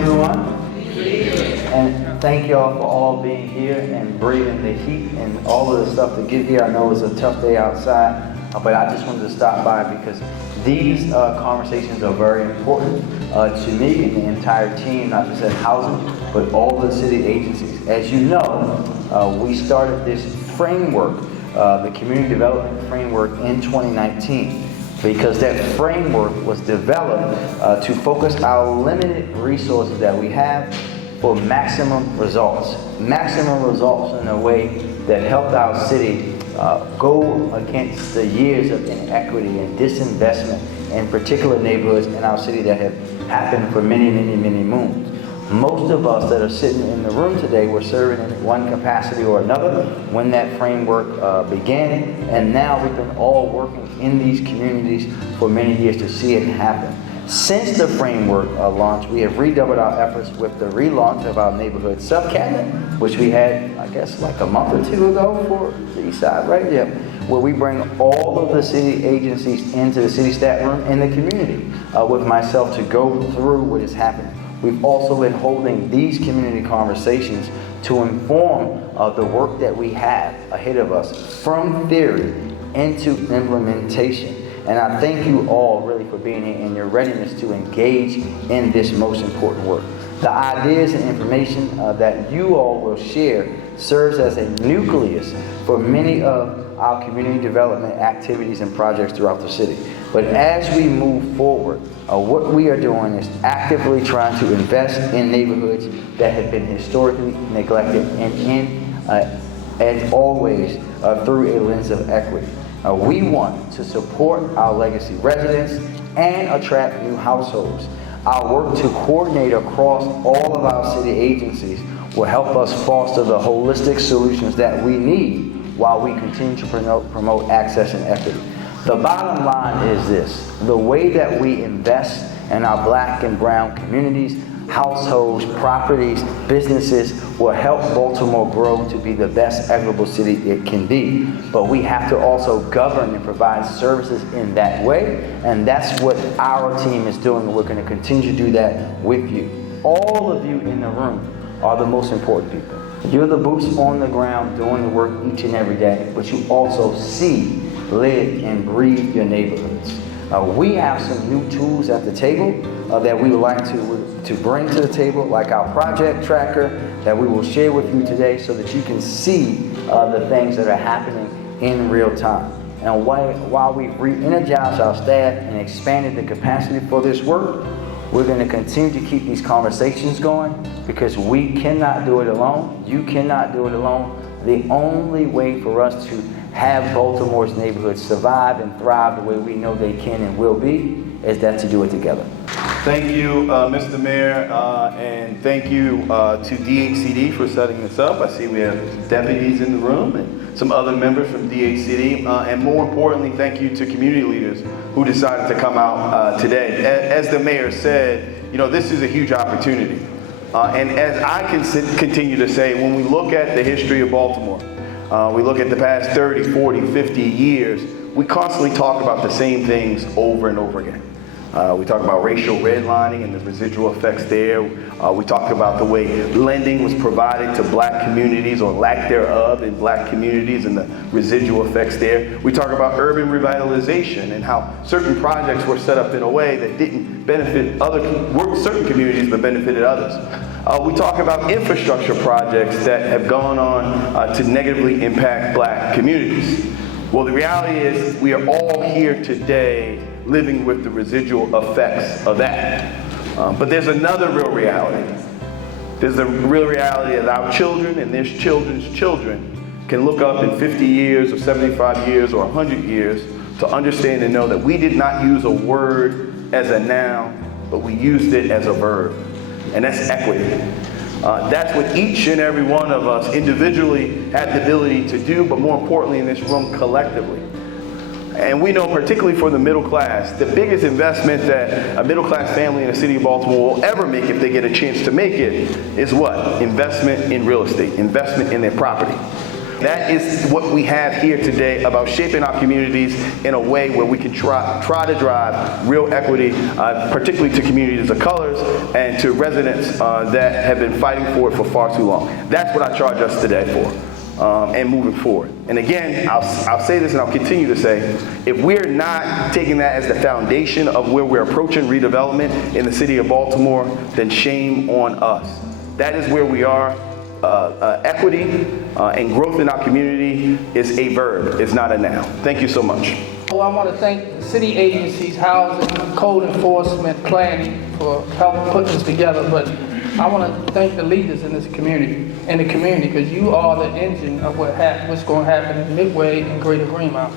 everyone. And thank y'all for all being here and braving the heat and all of the stuff to get here. I know it's a tough day outside, but I just wanted to stop by because these conversations are very important to me and the entire team, not just at housing, but all the city agencies. As you know, we started this framework, the community development framework, in 2019. Because that framework was developed to focus our limited resources that we have for maximum results. Maximum results in a way that helped our city go against the years of inequity and disinvestment in particular neighborhoods in our city that have happened for many, many, many moons. Most of us that are sitting in the room today were serving in one capacity or another when that framework began, and now we've been all working in these communities for many years to see it happen. Since the framework launch, we have redoubled our efforts with the relaunch of our neighborhood sub-cabinet, which we had, I guess, like a month or two ago for the East Side, right? Yeah. Where we bring all of the city agencies into the city staff room in the community with myself to go through what is happening. We've also been holding these community conversations to inform the work that we have ahead of us from theory into implementation. And I thank you all really for being here and your readiness to engage in this most important work. The ideas and information that you all will share serves as a nucleus for many of our community development activities and projects throughout the city. But as we move forward, what we are doing is actively trying to invest in neighborhoods that have been historically neglected and always through a lens of equity. We want to support our legacy residents and attract new households. Our work to coordinate across all of our city agencies will help us foster the holistic solutions that we need while we continue to promote access and equity. The bottom line is this: the way that we invest in our Black and brown communities, households, properties, businesses will help Baltimore grow to be the best equitable city it can be. But we have to also govern and provide services in that way, and that's what our team is doing, and we're going to continue to do that with you. All of you in the room are the most important people. You're the boots on the ground doing the work each and every day, but you also see, live, and breathe your neighborhoods. We have some new tools at the table that we would like to bring to the table, like our project tracker that we will share with you today so that you can see the things that are happening in real time. And while we re-energized our staff and expanded the capacity for this work, we're going to continue to keep these conversations going because we cannot do it alone. You cannot do it alone. The only way for us to have Baltimore's neighborhoods survive and thrive the way we know they can and will be is that to do it together. Thank you, Mr. Mayor, and thank you to DHCD for setting this up. I see we have deputies in the room and some other members from DHCD, and more importantly, thank you to community leaders who decided to come out today. As the mayor said, you know, this is a huge opportunity. And as I can continue to say, when we look at the history of Baltimore, we look at the past 30, 40, 50 years, we constantly talk about the same things over and over again. We talk about racial redlining and the residual effects there. We talk about the way lending was provided to Black communities or lack thereof in Black communities and the residual effects there. We talk about urban revitalization and how certain projects were set up in a way that didn't benefit certain communities but benefited others. We talk about infrastructure projects that have gone on to negatively impact Black communities. Well, the reality is we are all here today living with the residual effects of that. But there's another real reality. There's the real reality that our children and their children's children can look up in 50 years or 75 years or 100 years to understand and know that we did not use a word as a noun, but we used it as a verb. And that's equity. That's what each and every one of us individually had the ability to do, but more importantly in this room collectively. And we know, particularly for the middle class, the biggest investment that a middle class family in the city of Baltimore will ever make if they get a chance to make it is what? Investment in real estate, investment in their property. That is what we have here today about shaping our communities in a way where we can try to drive real equity, particularly to communities of colors and to residents that have been fighting for it for far too long. That's what I charge us today for, and moving forward. And again, I'll say this and I'll continue to say, if we're not taking that as the foundation of where we're approaching redevelopment in the city of Baltimore, then shame on us. That is where we are. Equity and growth in our community is a verb, it's not a noun. Thank you so much. Well, I want to thank the city agencies, housing, code enforcement, planning for helping put this together, but I want to thank the leaders in this community, because you are the engine of what's going to happen in Midway and Greater Greenmount.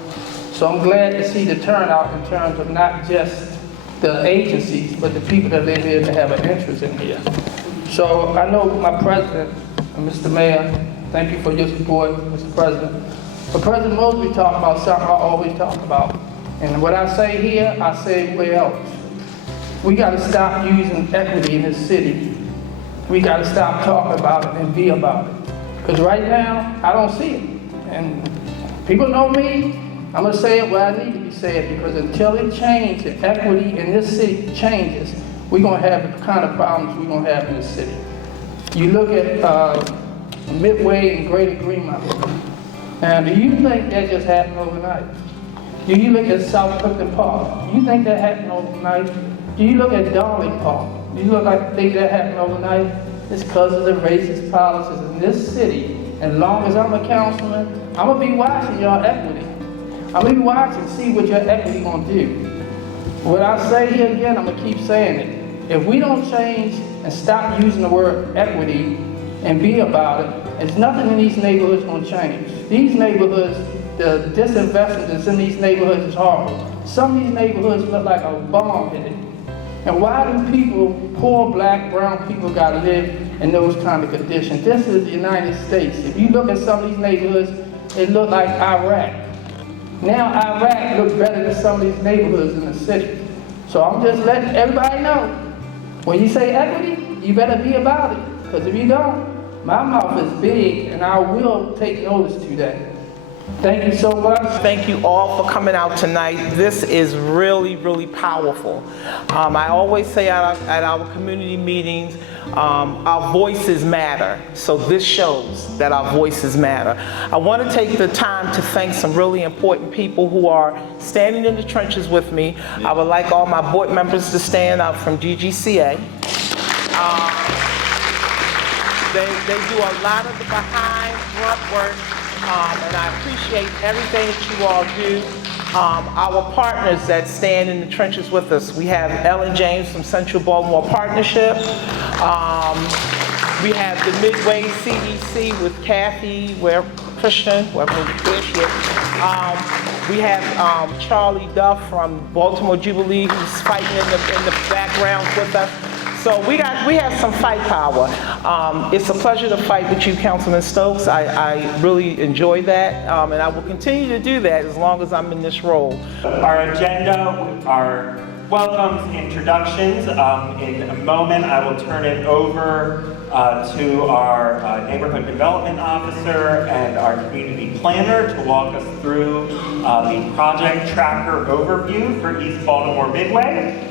So I'm glad to see the turnout in terms of not just the agencies, but the people that live here that have an interest in here. So I know my president, Mr. Mayor, thank you for your support, Mr. President. But President Mosby talked about something I always talk about. And what I say here, I say where else. We got to stop using equity in this city. We got to stop talking about it and be about it. Because right now, I don't see it. And people know me, I'm going to say it where I need to be said, because until it changes, if equity in this city changes, we're going to have the kind of problems we're going to have in this city. You look at Midway and Greater Greenmount, and do you think that just happened overnight? Do you look at South Clifton Park? Do you think that happened overnight? Do you look at Darling Park? Do you think that happened overnight? It's because of the racist policies in this city. As long as I'm a councilman, I'm going to be watching your equity. I'm going to be watching, see what your equity going to do. What I say here again, I'm going to keep saying it. If we don't change and stop using the word equity and be about it, there's nothing in these neighborhoods going to change. These neighborhoods, the disinvestment that's in these neighborhoods is horrible. Some of these neighborhoods look like a bomb hit it. And why do people, poor black, brown people, got to live in those kind of conditions? This is the United States. If you look at some of these neighborhoods, it look like Iraq. Now Iraq looks better than some of these neighborhoods in the city. So I'm just letting everybody know, when you say equity, you better be about it. Because if you don't, my mouth is big and I will take notice to that. Thank you so much. Thank you all for coming out tonight. This is really, really powerful. I always say at our community meetings, our voices matter. So this shows that our voices matter. I want to take the time to thank some really important people who are standing in the trenches with me. I would like all my board members to stand up from DGCA. They do a lot of the behind front work. And I appreciate everything that you all do. Our partners that stand in the trenches with us. We have Ellen James from Central Baltimore Partnership. We have the Midway CEC with Kathy, Christian, we have Charlie Duff from Baltimore Jubilee, who's fighting in the background with us. So we have some fight power. It's a pleasure to fight with you, Councilman Stokes. I really enjoy that, and I will continue to do that as long as I'm in this role. Our agenda are welcomes, introductions. In a moment, I will turn it over to our neighborhood development officer and our community planner to walk us through the project tracker overview for East Baltimore Midway.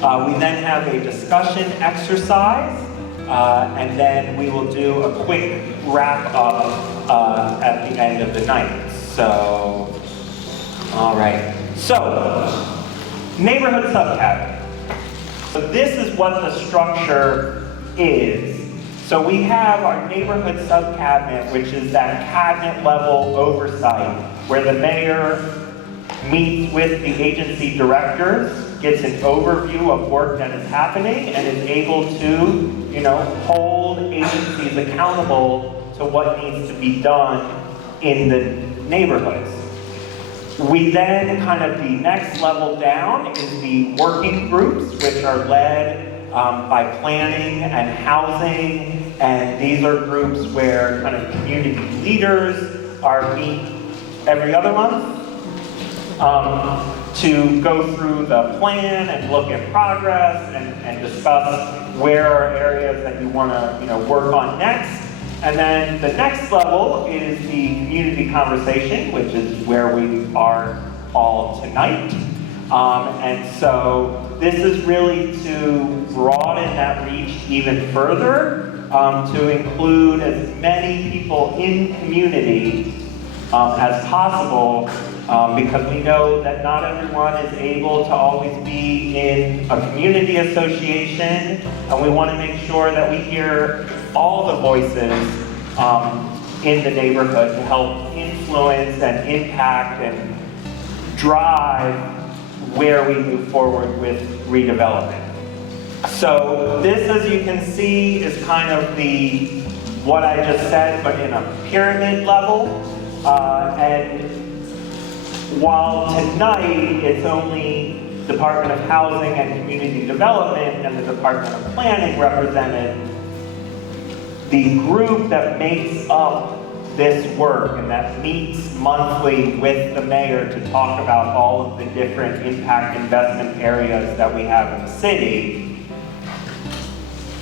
We then have a discussion exercise, and then we will do a quick wrap up at the end of the night. So, all right. So, neighborhood subcabinet. So this is what the structure is. So we have our neighborhood subcabinet, which is that cabinet level oversight, where the mayor meets with the agency directors, gets an overview of work that is happening, and is able to, hold agencies accountable to what needs to be done in the neighborhoods. We then the next level down is the working groups, which are led by planning and housing, and these are groups where community leaders meet every other month to go through the plan and look at progress and discuss where are areas that you want to work on next. And then the next level is the community conversation, which is where we are all tonight. And so this is really to broaden that reach even further, to include as many people in community as possible, because we know that not everyone is able to always be in a community association, and we want to make sure that we hear all the voices in the neighborhood to help influence and impact and drive where we move forward with redevelopment. So this, as you can see, is kind of what I just said, but in a pyramid level. And while tonight it's only Department of Housing and Community Development and the Department of Planning represented, the group that makes up this work and that meets monthly with the mayor to talk about all of the different impact investment areas that we have in the city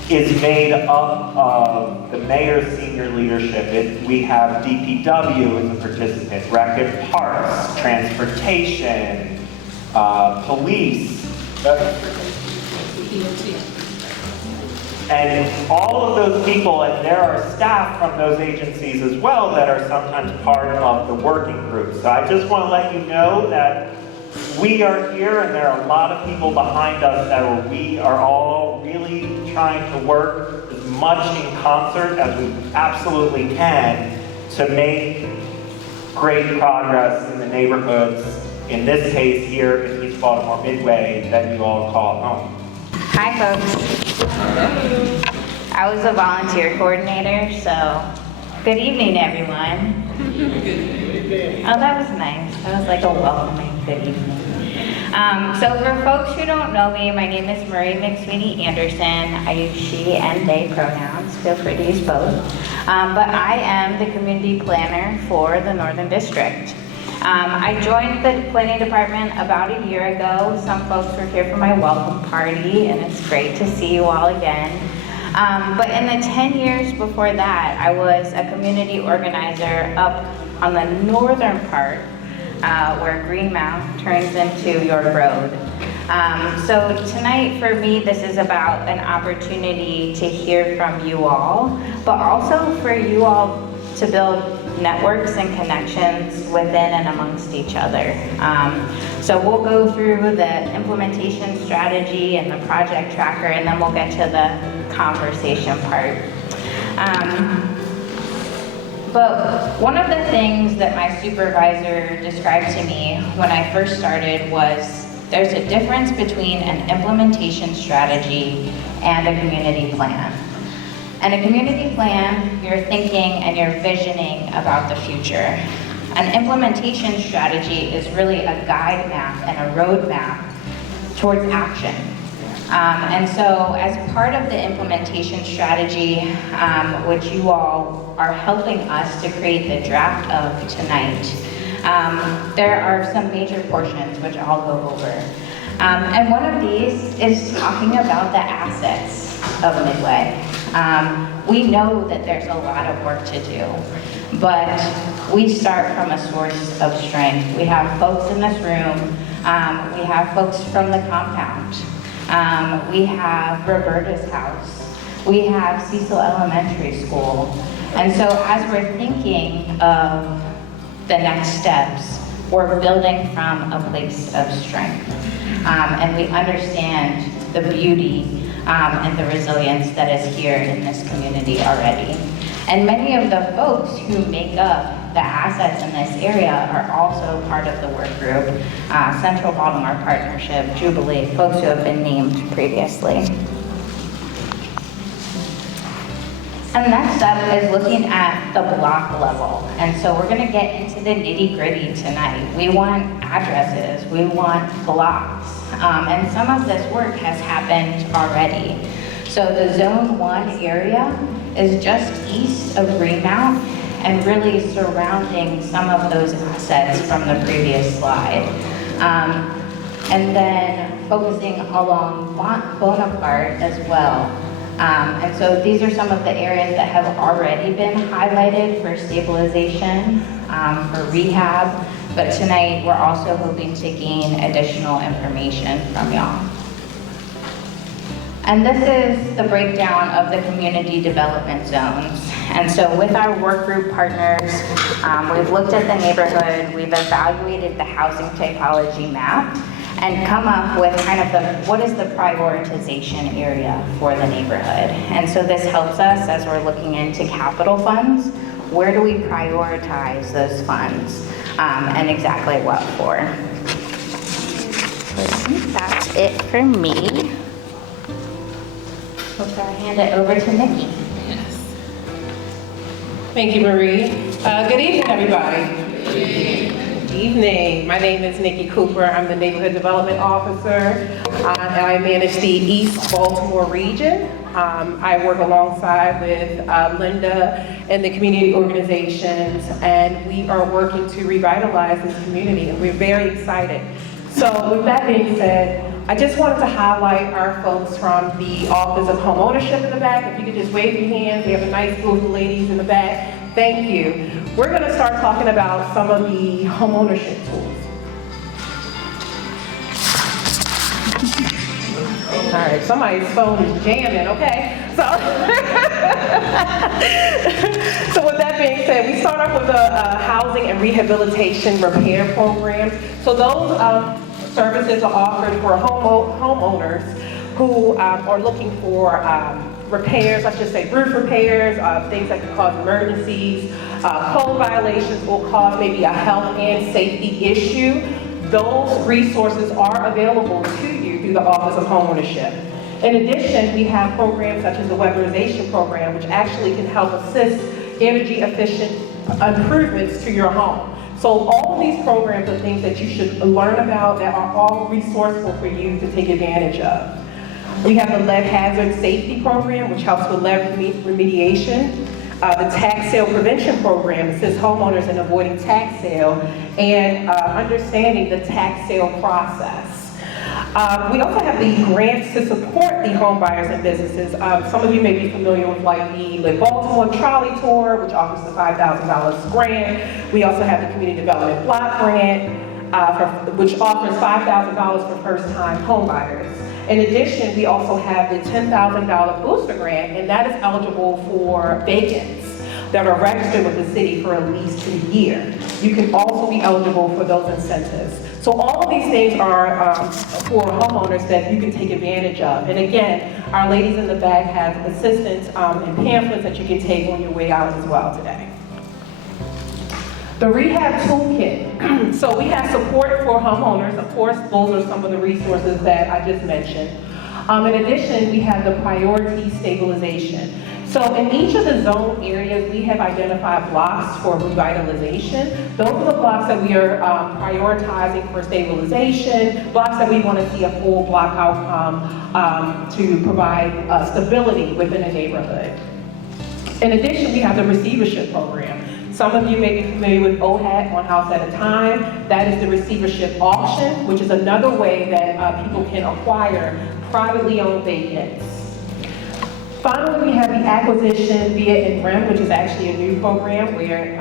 is made up of the mayor's senior leadership. We have DPW as a participant, Rec and Parks, Transportation, Police, and all of those people, and there are staff from those agencies as well that are sometimes part of the working group. So I just want to let you know that we are here, and there are a lot of people behind us that we are all really trying to work as much in concert as we absolutely can to make great progress in the neighborhoods, in this case here in East Baltimore Midway, that you all call home. Hi, folks. I was a volunteer coordinator, so good evening, everyone. Oh, that was nice. That was like a welcoming good evening. So for folks who don't know me, my name is Marie McSweeney Anderson. I use she and they pronouns. Feel free to use both. But I am the community planner for the Northern District. I joined the planning department about a year ago. Some folks were here for my welcome party, and it's great to see you all again. But in the 10 years before that, I was a community organizer up on the northern part, where Greenmount turns into York Road. So tonight for me, this is about an opportunity to hear from you all, but also for you all to build networks and connections within and amongst each other. So we'll go through the implementation strategy and the project tracker, and then we'll get to the conversation part. But one of the things that my supervisor described to me when I first started was there's a difference between an implementation strategy and a community plan. And a community plan, you're thinking and you're visioning about the future. An implementation strategy is really a guide map and a roadmap towards action. And so as part of the implementation strategy, which you all are helping us to create the draft of tonight, there are some major portions which I'll go over. And one of these is talking about the assets of Midway. We know that there's a lot of work to do, but we start from a source of strength. We have folks in this room, we have folks from the compound, we have Roberta's house, we have Cecil Elementary School. And so as we're thinking of the next steps, we're building from a place of strength. And we understand the beauty and the resilience that is here in this community already. And many of the folks who make up the assets in this area are also part of the work group, Central Baltimore Partnership, Jubilee, folks who have been named previously. And next up is looking at the block level. And so we're gonna get into the nitty-gritty tonight. We want addresses, we want blocks, and some of this work has happened already. So the Zone 1 area is just east of Greenmount and really surrounding some of those assets from the previous slide. And then focusing along Bonaparte as well. And so these are some of the areas that have already been highlighted for stabilization, for rehab, but tonight we're also hoping to gain additional information from y'all. And this is the breakdown of the community development zones. And so with our work group partners, we've looked at the neighborhood, we've evaluated the housing typology map, and come up with kind of what is the prioritization area for the neighborhood. And so this helps us as we're looking into capital funds, where do we prioritize those funds, and exactly what for. So I think that's it for me. So I hand it over to Nikki. Thank you, Marie. Good evening, everybody. Good evening. My name is Nikki Cooper. I'm the Neighborhood Development Officer, and I manage the East Baltimore region. I work alongside with Linda and the community organizations, and we are working to revitalize this community, and we're very excited. So with that being said, I just wanted to highlight our folks from the Office of Home Ownership in the back. If you could just wave your hands, we have a nice group of ladies in the back. Thank you. We're going to start talking about some of the home ownership tools. All right, somebody's phone is jamming, okay? So with that being said, we start off with the housing and rehabilitation repair programs. So those services are offered for homeowners who are looking for repairs, let's just say roof repairs, things that can cause emergencies, code violations will cause maybe a health and safety issue. Those resources are available to you through the Office of Homeownership. In addition, we have programs such as the weatherization program, which actually can help assist energy efficient improvements to your home. So all of these programs are things that you should learn about that are all resourceful for you to take advantage of. We have the lead hazard safety program, which helps with lead remediation. The tax sale prevention program assists homeowners in avoiding tax sale and understanding the tax sale process. We also have the grants to support the home buyers and businesses. Some of you may be familiar with like the Live Baltimore Trolley Tour, which offers the $5,000 grant. We also have the Community Development Block Grant, which offers $5,000 for first-time home buyers. In addition, we also have the $10,000 booster grant, and that is eligible for vacants that are registered with the city for at least a year. You can also be eligible for those incentives. So all of these things are for homeowners that you can take advantage of. And again, our ladies in the back have assistance and pamphlets that you can take on your way out as well today. The rehab toolkit. So we have support for homeowners. Of course, those are some of the resources that I just mentioned. In addition, we have the priority stabilization. So in each of the zone areas, we have identified blocks for revitalization. Those are the blocks that we are prioritizing for stabilization, blocks that we want to see a full block outcome to provide stability within a neighborhood. In addition, we have the receivership program. Some of you may be familiar with OHAT, One House at a Time. That is the receivership auction, which is another way that people can acquire privately owned vacants. Finally, we have the acquisition via in-rem, which is actually a new program where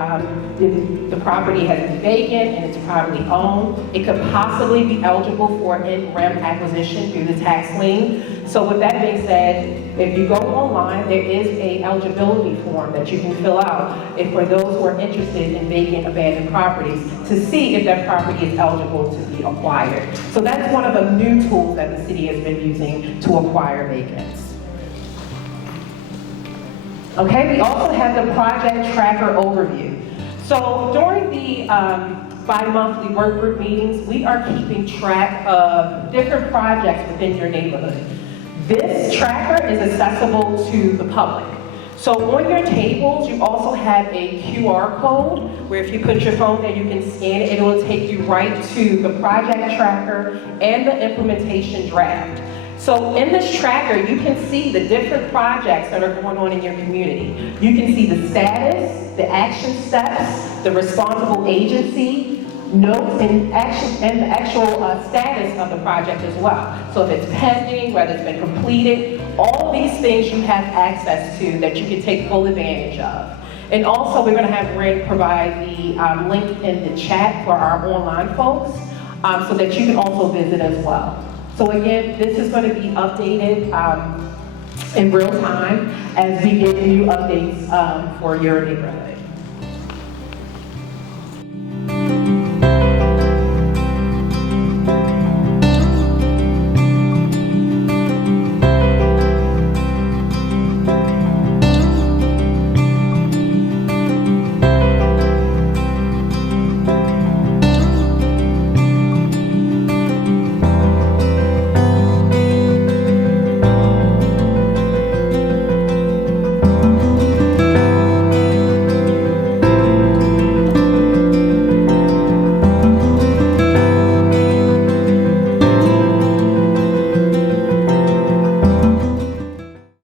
the property has been vacant and it's privately owned. It could possibly be eligible for in-rem acquisition through the tax lien. So with that being said, if you go online, there is a eligibility form that you can fill out for those who are interested in vacant abandoned properties to see if that property is eligible to be acquired. So that's one of the new tools that the city has been using to acquire vacants. Okay, we also have the project tracker overview. So during the bi-monthly work group meetings, we are keeping track of different projects within your neighborhood. This tracker is accessible to the public. So on your tables, you also have a QR code where if you put your phone there, you can scan it. It will take you right to the project tracker and the implementation draft. So in this tracker, you can see the different projects that are going on in your community. You can see the status, the action steps, the responsible agency, notes, and the actual status of the project as well. So if it's pending, whether it's been completed, All of these things you have access to that you can take full advantage of. And also, we're going to have Ren provide the link in the chat for our online folks so that you can also visit as well. So again, this is going to be updated in real time as we give you updates for your neighborhood.